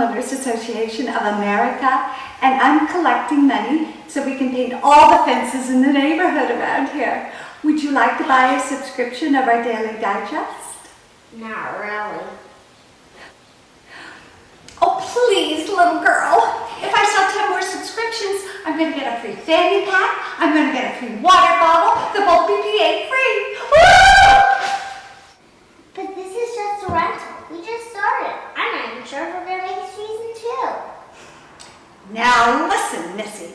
Homeowners Association of America, and I'm collecting money so we can paint all the fences in the neighborhood around here. Would you like to buy a subscription of our daily digest? Not really. Oh, please, little girl. If I sell 10 more subscriptions, I'm going to get a free fanny pack, I'm going to get a free water bottle, they'll both be BPA free. Woo! But this is just a rental. We just started. I'm not even sure if we're going to make season 2. Now listen, Missy.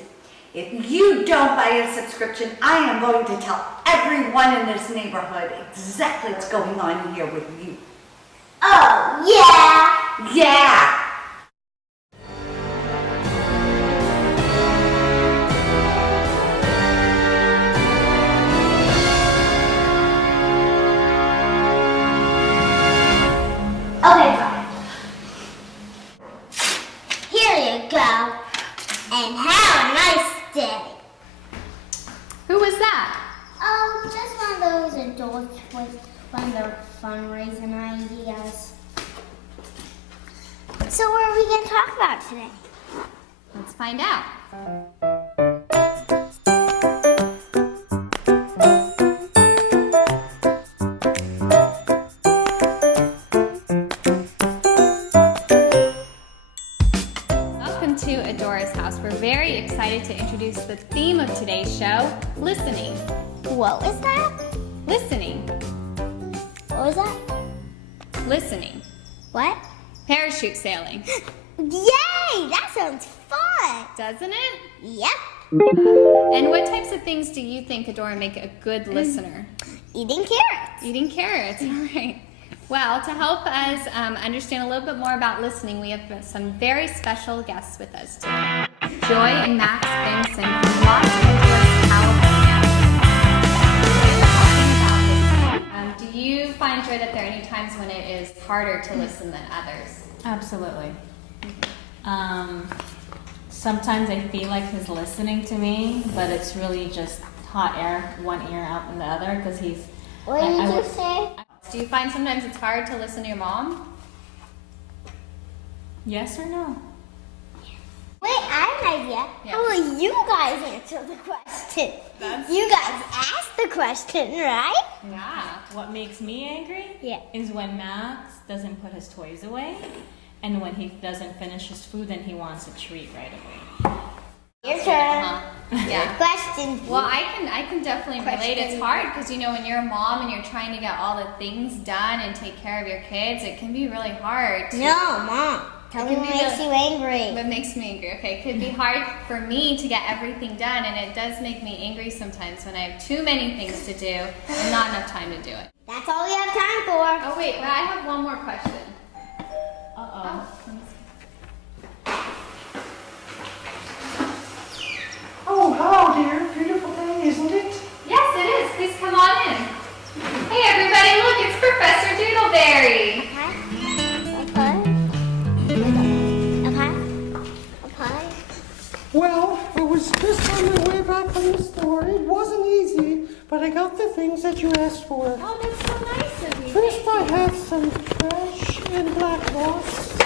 If you don't buy a subscription, I am going to tell everyone in this neighborhood exactly what's going on here with you. Oh, yeah? Yeah! Okay, fine. Here you go. And have a nice day. Who was that? Oh, just one of those adults with one of their fundraising ideas. So what are we going to talk about today? Let's find out. Welcome to Adora's house. We're very excited to introduce the theme of today's show, listening. What was that? Listening. What was that? Listening. What? Parachute sailing. Yay! That sounds fun! Doesn't it? Yep. And what types of things do you think, Adora, make a good listener? Eating carrots. Eating carrots, all right. Well, to help us understand a little bit more about listening, we have some very special guests with us today. Joy and Max Benson from Los Angeles, California. Today we're talking about listening. Do you find, Joy, that there are any times when it is harder to listen than others? Absolutely. Sometimes I feel like he's listening to me, but it's really just hot air, one ear out in the other, because he's... What did you just say? Do you find sometimes it's hard to listen to your mom? Yes or no? Wait, I have an idea. Yeah. How will you guys answer the question? You guys asked the question, right? Yeah. What makes me angry Yeah. is when Max doesn't put his toys away, and when he doesn't finish his food, then he wants a treat right away. Your turn. Yeah. Question. Well, I can definitely relate. It's hard because, you know, when you're a mom and you're trying to get all the things done and take care of your kids, it can be really hard. No, Mom. Tell me what makes you angry. What makes me angry? Okay, it could be hard for me to get everything done, and it does make me angry sometimes when I have too many things to do and not enough time to do it. That's all we have time for. Oh, wait, I have one more question. Uh-oh. Let me see. Oh, hello, dear. Beautiful day, isn't it? Yes, it is. Please come on in. Hey, everybody, look, it's Professor Doodleberry. Okay. Well, I was just on my way back from the store. It wasn't easy, but I got the things that you asked for. Oh, that's so nice of you. First, I had some trash and black moss.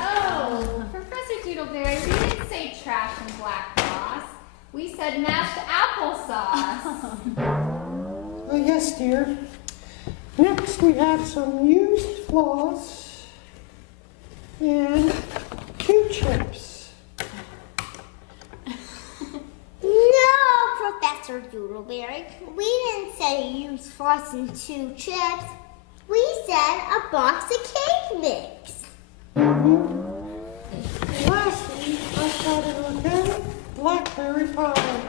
Oh, Professor Doodleberry, we didn't say trash and black sauce. We said mashed applesauce. Oh, yes, dear. Next, we have some used floss and Q-chips. No, Professor Doodleberry. We didn't say use floss and 2 chips. We said a box of cake mix. Lastly, I got an organic blackberry pie.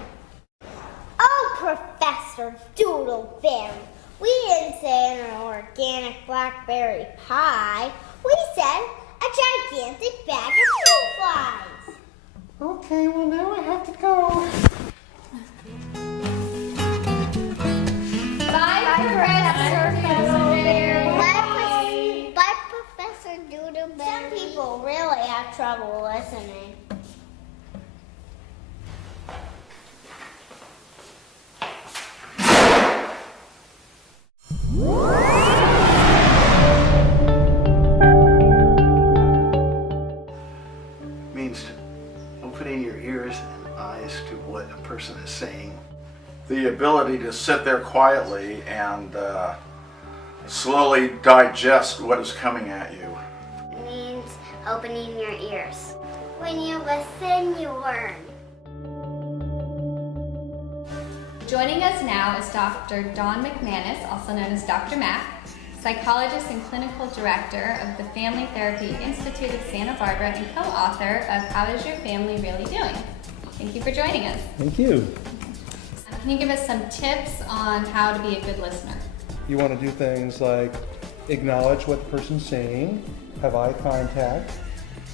Oh, Professor Doodleberry. We didn't say an organic blackberry pie. We said a gigantic bag of fruit flies. Okay, well, now I have to go. Bye, Professor Doodleberry. Bye, Professor Doodleberry. Some people really have trouble listening. ability to sit there quietly and slowly digest what is coming at you. It means opening your ears. When you listen, you learn. Joining us now is Dr. Dawn MacMannis, also known as Dr. Mac, psychologist and clinical director of the Family Therapy Institute of Santa Barbara and co-author of How Is Your Family Really Doing? Thank you for joining us. Thank you. Can you give us some tips on how to be a good listener? You want to do things like acknowledge what the person's saying, have eye contact,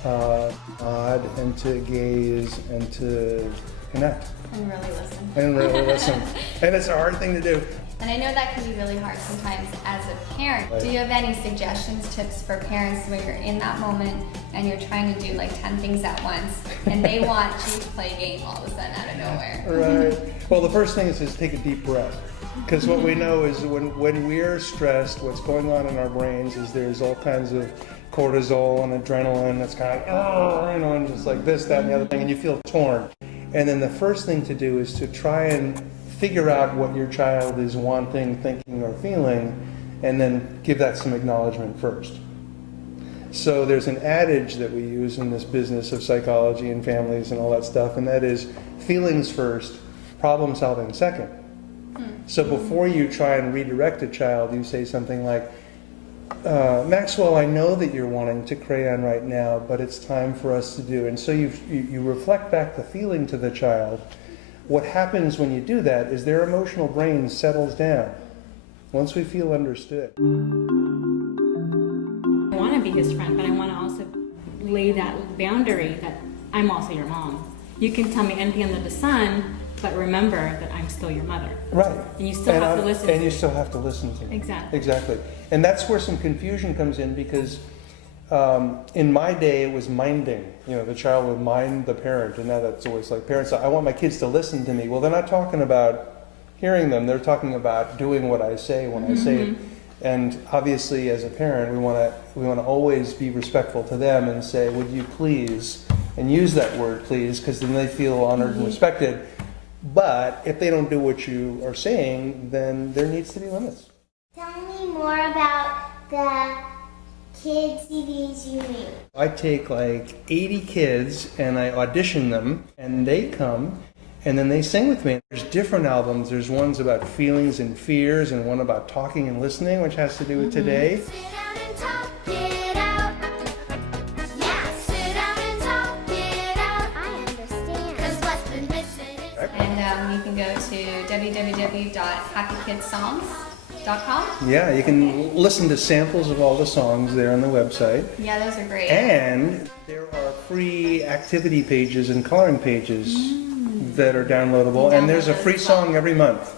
nod, and to gaze, and to connect. And really listen. And really listen. And it's a hard thing to do. And I know that can be really hard sometimes as a parent. Right. Do you have any suggestions, tips for parents when you're in that moment and you're trying to do like 10 things at once and they want you to play a game all of a sudden out of nowhere? Right. Well, the first thing is take a deep breath. Because what we know is when we're stressed, what's going on in our brains is there's all kinds of cortisol and adrenaline that's kind of, and just like this, that, and the other thing, and you feel torn. And then the first thing to do is to try and figure out what your child is wanting, thinking, or feeling, and then give that some acknowledgement first. So there's an adage that we use in this business of psychology and families and all that stuff, and that is feelings first, problem solving second. So before you try and redirect a child, you say something like, Maxwell, I know that you're wanting to crayon right now, but it's time for us to do. And so you reflect back the feeling to the child. What happens when you do that is their emotional brain settles down once we feel understood. I want to be his friend, but I want to also lay that boundary that I'm also your mom. You can tell me anything under the sun, but remember that I'm still your mother. Right. And you still have to listen. And you still have to listen to me. Exactly. Exactly. And that's where some confusion comes in because in my day it was minding. You know, the child would mind the parent, and now that's always like parents, I want my kids to listen to me. Well, they're not talking about hearing them, they're talking about doing what I say when I say it. And obviously as a parent, we want to always be respectful to them and say, would you please, and use that word please, because then they feel honored and respected. But if they don't do what you are saying, then there needs to be limits. Tell me more about the kids' CDs you make. I take like 80 kids and I audition them, and they come and then they sing with me. There's different albums. There's ones about feelings and fears, and one about talking and listening, which has to do with today. Sit down and talk it out. Yeah, sit down and talk it out. I understand. 'Cause what's been missing is... And you can go to www.happykidssongs.com. Yeah, you can listen to samples of all the songs there on the website. Yeah, those are great. And there are free activity pages and coloring pages that are downloadable, and there's a free song every month.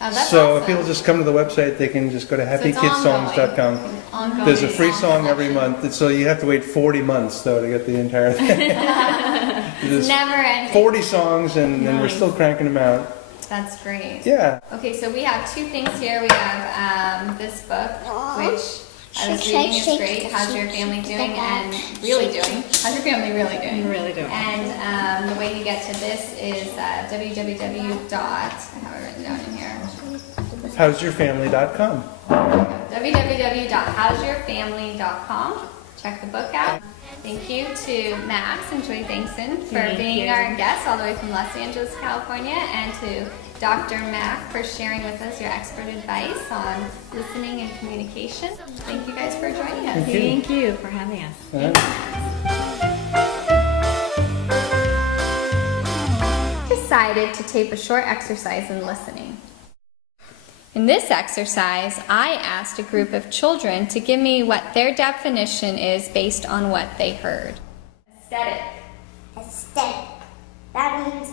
Oh, that's So awesome. if people just come to the website, they can just go to So it's happykidssongs.com. ongoing. There's a free song every month, so you have to wait 40 months though to get the entire thing. There's Never ending. 40 songs, and we're still cranking them out. That's great. Yeah. Okay, so we have two things here. We have this book, which I was reading is great. How's your family doing? And really doing. How's your family really doing? Really doing. And the way you get to this is www. I have it written down in here. Howsyourfamily.com. www.howsyourfamily.com. Check the book out. Thank you to Max and Joy Thankson for being our guest all the way from Los Angeles, California, and to Dr. Mac for sharing with us your expert advice on listening and communication. Thank you guys for joining us. Thank you for having us. Decided to tape a short exercise in listening. In this exercise, I asked a group of children to give me what their definition is based on what they heard. Aesthetic. Aesthetic. That means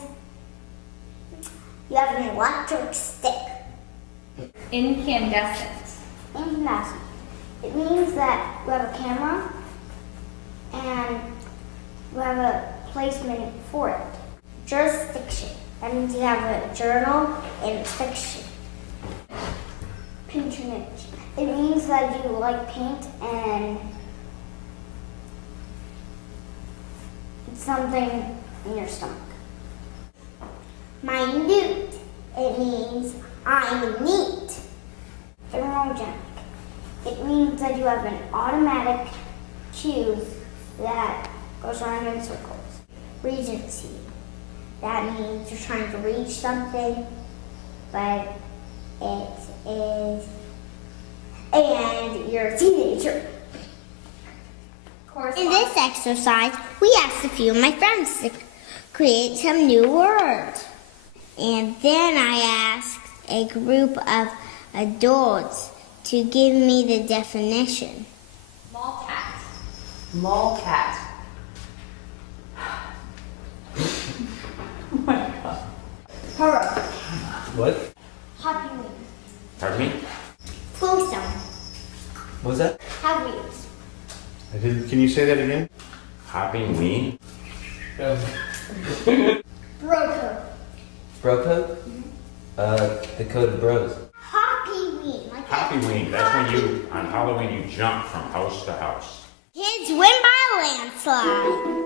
you have an electric stick. Incandescent. Incandescent. It means that we have a camera and we have a placement for it. Jurisdiction. That means you have a journal and fiction. Patronage. It means that you like paint and it's something in your stomach. Minute. It means I'm neat. Thermogenic. It means that you have an automatic fuse that goes around in circles. Regency. That means you're trying to reach something, but it is, and you're a teenager. In this exercise, we asked a few of my friends to create some new words. And then I asked a group of adults to give me the definition. Mall cat. Mall cat. Horror. What? Happy Wheels. Pardon me? Flowstone. What was that? Hot Wheels. I didn't. Can you say that again? Hopping Ween? Broco. Bro code? The code of bros. Hoppy Wheel. Like Happy Ween, that's when you, on Halloween, you jump from house to house. Kids win by a landslide.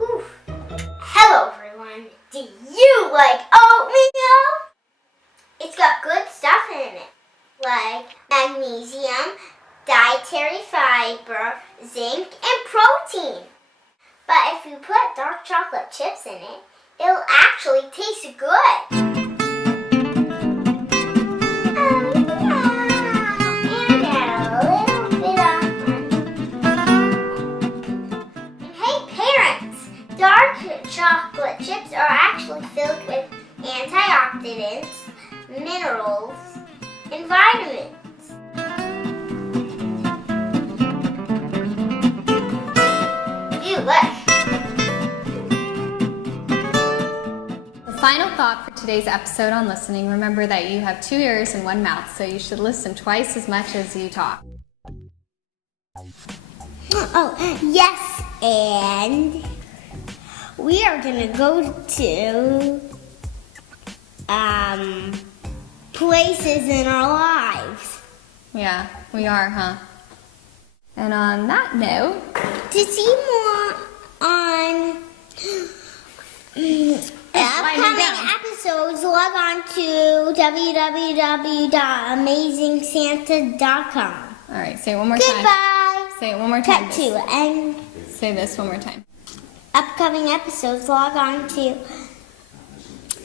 Oof. Hello, everyone. Do you like oatmeal? It's got good stuff in it, like magnesium, dietary fiber, zinc, and protein. But if you put dark chocolate chips in it, it'll actually taste good. And add a little bit of honey. Hey parents, dark chocolate chips are actually filled with antioxidants, minerals, and vitamins. The final thought for today's episode on listening, remember that you have 2 ears and 1 mouth, so you should listen twice as much as you talk. Oh, yes, and we are going to go to places in our lives. Yeah, we are, huh? And on that note, To see more on upcoming episodes, log on to www.amazingsanta.com. all right, say it one more time. Goodbye. Say it one more time. Cut to and Say this one more time. upcoming episodes, log on to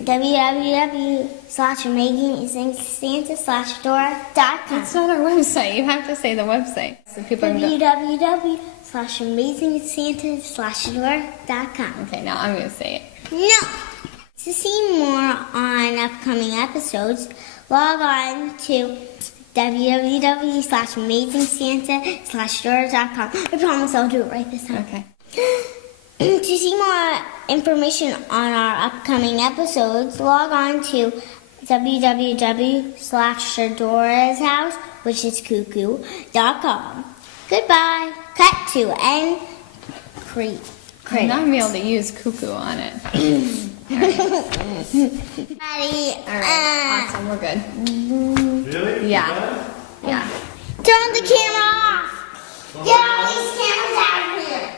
www.amazingsanta/Adora.com. It's not our website. You have to say the website. So people can go. www.amazingsanta/Adora.com. Okay, now I'm going to say it. No! To see more on upcoming episodes, log on to www.amazingsanta/Adora.com. I promise I'll do it right this time. Okay. To see more information on our upcoming episodes, log on to www.Adorashouse, which is cuckoo.com. Goodbye. Cut to end. I'm not going to be able to use cuckoo on it. Ready? All right, awesome. We're good. Really? Yeah. Yeah. Turn the camera off. Get all these cameras out of here.